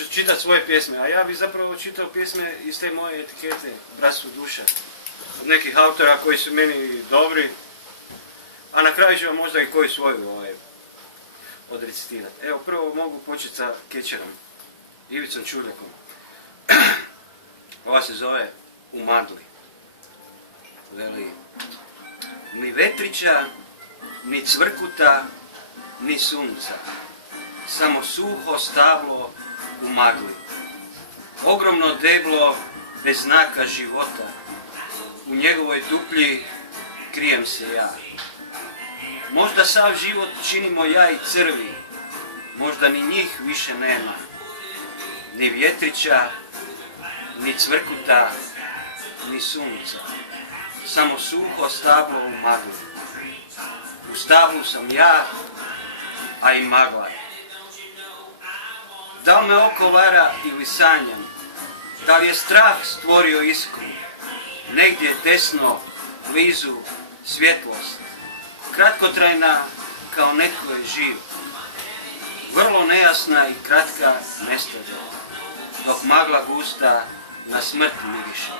ću čitati svoje pjesme, a ja bih zapravo čitao pjesme iz te moje etikete, Bratstvo duša. Od nekih autora koji su meni dobri, a na kraju ću vam možda i koju svoju odrecitirati. Evo, prvo mogu početi sa Kečerom, Ivicom Čurljakom. Ova se zove U magli. Veli, ni vetrića, ni cvrkuta, ni sunca, samo suho stablo u magli. Ogromno deblo bez znaka života, u njegovoj duplji krijem se ja. Možda sav život činimo ja i crvi, možda ni njih više nema. Ni vjetrića, ni cvrkuta, ni sunca, samo suho stablo u magli. U stablu sam ja, a i magla. Da li me oko vara ili sanjam, da li je strah stvorio iskru, negdje desno, blizu, svjetlost, kratkotrajna kao netko je živ, vrlo nejasna i kratka nestade, dok magla gusta na smrt miriše.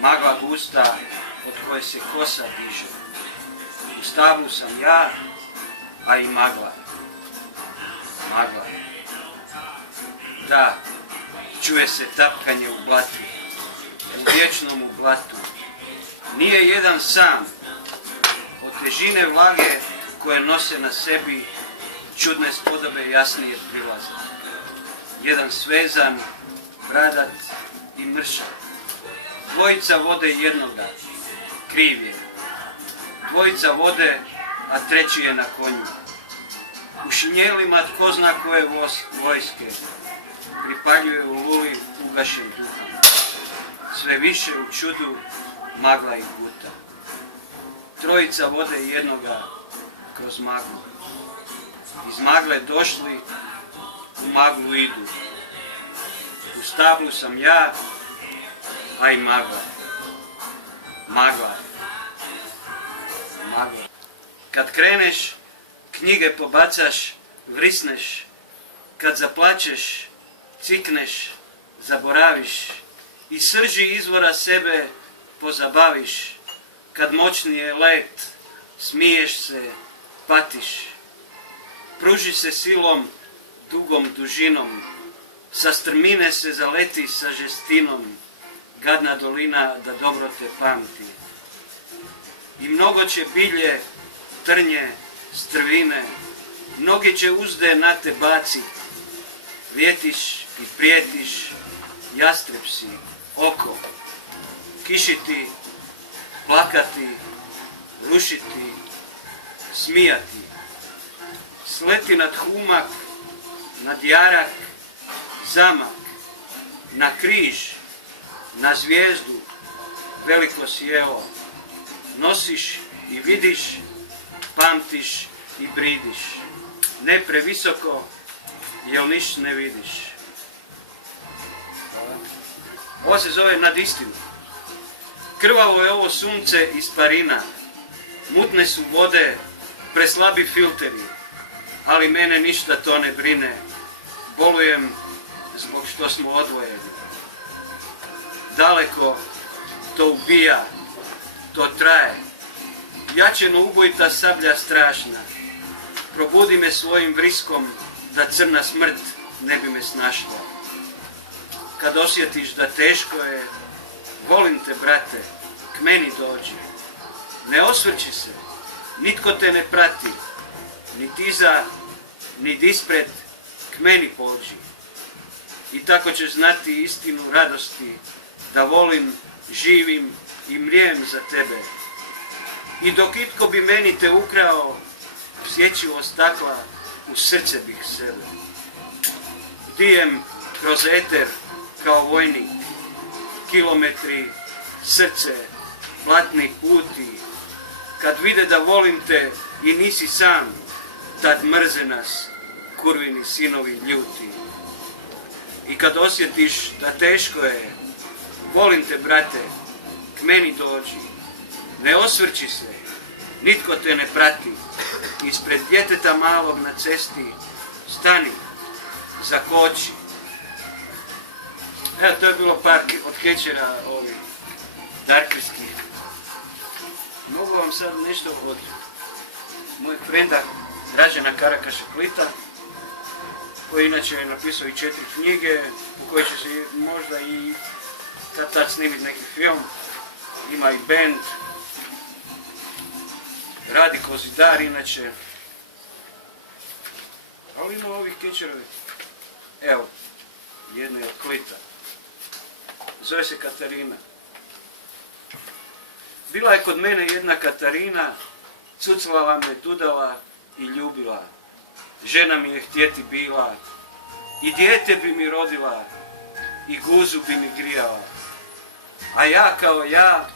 Magla gusta od koje se kosa diže. U stablu sam ja, a i magla. Magla. Da, čuje se tapkanje u blatu, u vječnom u blatu. Nije jedan sam, od težine vlage koje nose na sebi čudne spodobe jasnije prilaze. Jedan svezan, bradat i mršav. Dvojica vode jednoga, kriv je. Dvojica vode, a treći je na konju. U šinjelima tko zna koje vojske, pripaljuje u luli ugašen duhom. Sve više u čudu magla i guta. Trojica vode jednoga kroz maglu. Iz magle došli, u maglu idu. U stablu sam ja, a i magla. Magla. Magla. Kad kreneš, knjige pobacaš, vrisneš. Kad zaplačeš, cikneš, zaboraviš. I srži izvora sebe pozabaviš. Kad moćni je let, smiješ se, patiš. Pruži se silom, dugom dužinom. Sa strmine se zaleti sa žestinom. Gadna dolina da dobro te pamti. I mnogo će bilje, trnje, strvine, mnoge će uzde na te bacit. Vjetiš i prijetiš, jastreb si, oko, kišiti, plakati, rušiti, smijati. Sleti nad humak, nad jarak, zamak, na križ, na zvijezdu, veliko sjelo. Nosiš i vidiš, pamtiš i bridiš. Ne previsoko, jel niš ne vidiš. Ovo se zove Nad istinu. Krvavo je ovo sunce iz parina. Mutne su vode, preslabi filteri. Ali mene ništa to ne brine. Bolujem zbog što smo odvojeni. Daleko to ubija, to traje. Jačeno ubojita sablja strašna. Probudi me svojim vriskom da crna smrt ne bi me snašla. Kad osjetiš da teško je, volim te brate, k meni dođi. Ne osvrći se, nitko te ne prati, ni tiza, ni dispred, k meni pođi. I tako ćeš znati istinu radosti, da volim, živim i mrijem za tebe. I dok itko bi meni te ukrao, sjećivo stakla u srce bih sebe. Bdijem kroz eter kao vojnik, kilometri, srce, platni puti. Kad vide da volim te i nisi sam, tad mrze nas, kurvini sinovi ljuti. I kad osjetiš da teško je, volim te brate, k meni dođi. Ne osvrći se, nitko te ne prati. Ispred djeteta malog na cesti stani. zakoči. Evo, to je bilo par od kečera ovih darkerskih. Mogu vam sad nešto od mojeg frenda Dražena Karakaša-Klita, koji inače je napisao i 4 knjige, u kojoj će se možda i tad snimiti neki film. Ima i band, radi ko zidar inače. Ali ima ovih kečerovi. Evo, jedna je od Klita. Zove se Katarina. Bila je kod mene jedna Katarina, cuclala me, tudala i ljubila. Žena mi je htjeti bila, i dijete bi mi rodila, i guzu bi mi grijala. A ja kao ja,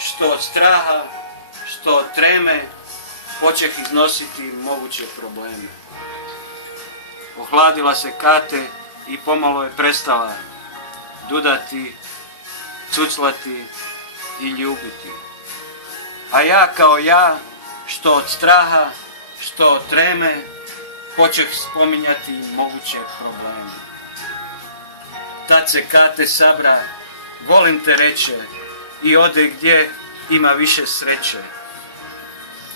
što od straha, što od treme, počeh iznositi moguće probleme. Ohladila se Kate i pomalo je prestala dudati, cuclati i ljubiti. A ja kao ja, što od straha, što od treme, počeh spominjati moguće probleme. Tad se Kate sabra, volim te reče, i ode gdje ima više sreće.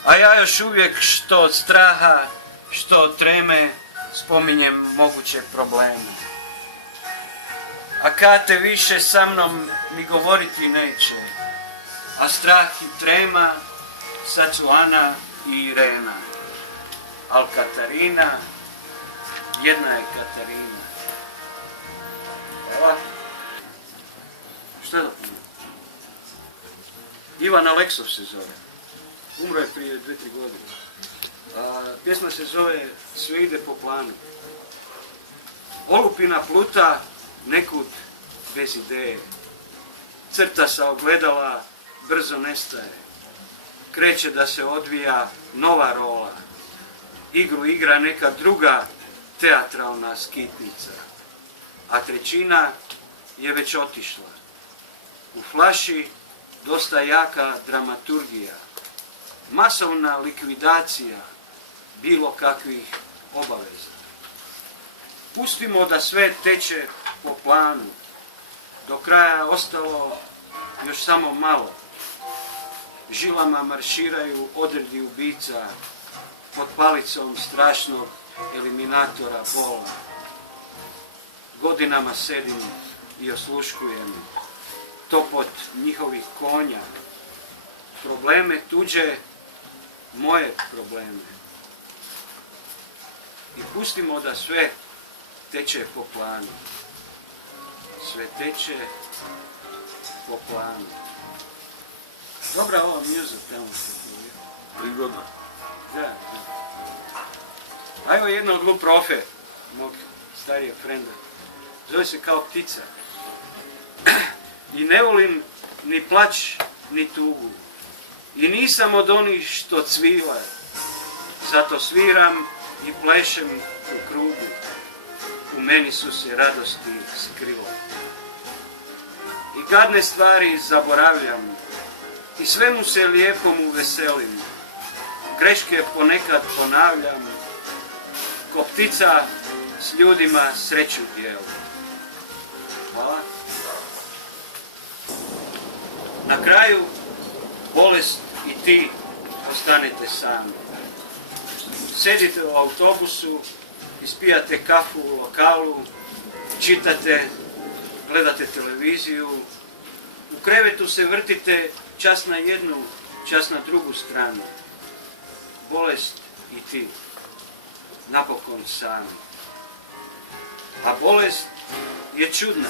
A ja još uvijek što od straha, što od treme, spominjem moguće probleme. A Kate više sa mnom mi govoriti neće, a strah i trema sad su Ana i Irena. Al Katarina, jedna je Katarina. Hvala. Što je to? Ivan Aleksov se zove. Umro je prije 2-3 godine. Pjesma se zove Sve ide po planu. Olupina pluta nekud bez ideje. Crta sa ogledala brzo nestaje. Kreće da se odvija nova rola. Igru igra neka druga teatralna skitnica. A trećina je već otišla. U flaši dosta jaka dramaturgija. Masovna likvidacija bilo kakvih obaveza. Pustimo da sve teče po planu. Do kraja ostalo još samo malo. Žilama marširaju odredi ubica pod palicom strašnog eliminatora bola. Godinama sedim i osluškujem topot njihovih konja. Probleme tuđe, moje probleme. I pustimo da sve teče po planu. Sve teče po planu. Dobra ova mjuza tamo se čuje. Prigodno. Da. A evo jedna od Glup Profe, mog starijeg frenda. Zove se Kao ptica. I ne volim ni plać, ni tugu. I nisam od onih što cvile. Zato sviram i plešem u krugu. U meni su se radosti skrile. I gadne stvari zaboravljam. I svemu se lijepom uveselim. Greške ponekad ponavljam. Ko ptica s ljudima sreću dijelim. Hvala. Na kraju, bolest i ti ostanete sami. Sedite u autobusu, ispijate kafu u lokalu, čitate, gledate televiziju, u krevetu se vrtite čas na jednu, čas na drugu stranu. Bolest i ti, napokon sami. A bolest je čudna.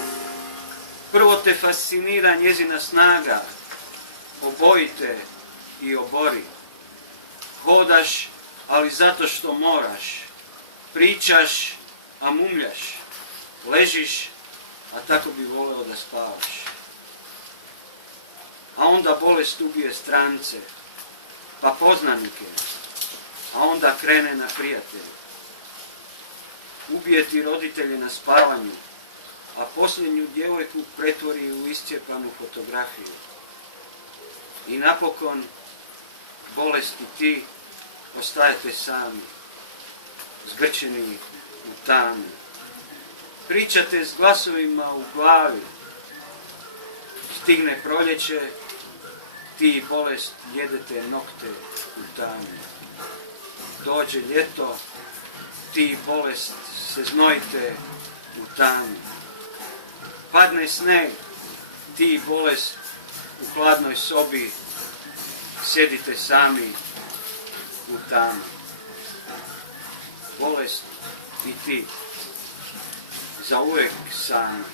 Prvo te fascinira njezina snaga, obojite i obori. Hodaš, ali zato što moraš. Pričaš, a mumljaš. Ležiš, a tako bi voleo da spavaš. A onda bolest ubije strance, pa poznanike, a onda krene na prijatelje. Ubije ti roditelje na spavanju, a posljednju djevojku pretvori u iscijepanu fotografiju. I napokon, bolest i ti ostajete sami, zgrčeni u tami. Pričate s glasovima u glavi. Stigne proljeće, ti bolest jedete nokte u tami. Dođe ljeto, ti bolest se znojite u tami. Padne sneg, ti bolest u hladnoj sobi sjedite sami u tami. Bolest i ti zauvek sami.